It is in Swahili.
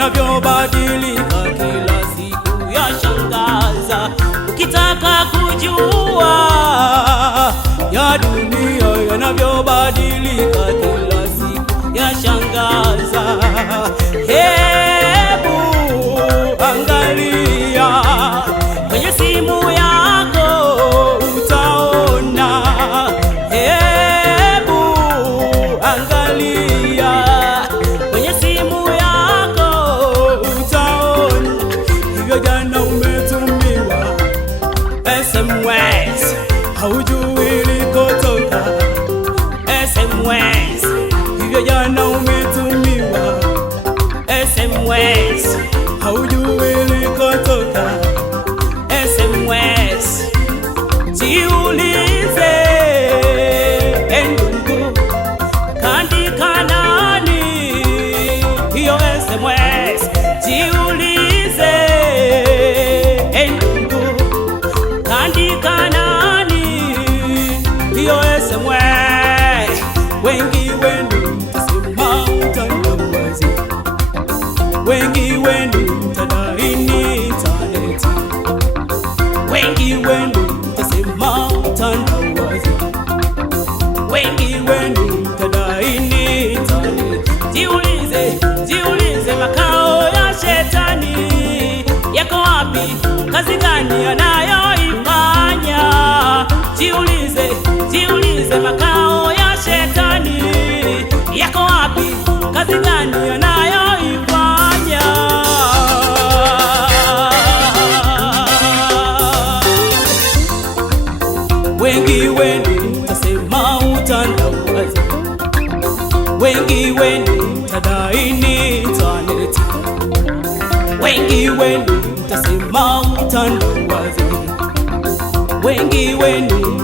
yanavyobadilika kila siku yashangaza. Ukitaka kujua ya dunia yanavyobadilika kila siku yashangaza, hebu angalia kwenye simu yako utaona. Hebu angalia kwenye simu yako utaona. Hivyo jana umetumiwa SMS, haujui ilikotoka SMS. Hivyo jana umetumiwa SMS, haujui ilikotoka SMS. Jiulize, ndugu, kaandika nani hiyo SMS? Jiulize, ndugu, kaandika nani hiyo SMS? Wengi wenu mtasema utandawazi, wengi wenu mtadai ni intaneti, wengi wenu mtasema utandawazi, wengi wenu mtadai ni intaneti. Jiulize, jiulize, makao ya shetani yako wapi? Kazi gani anayoifanya? Jiulize, jiulize, makao ya shetani yako wapi? Kazi gani anayoifanya? Wengi wenu mtasema utandawazi, wengi wenu mtadai ni intaneti, wengi wenu mtasema utandawazi, wengi wenu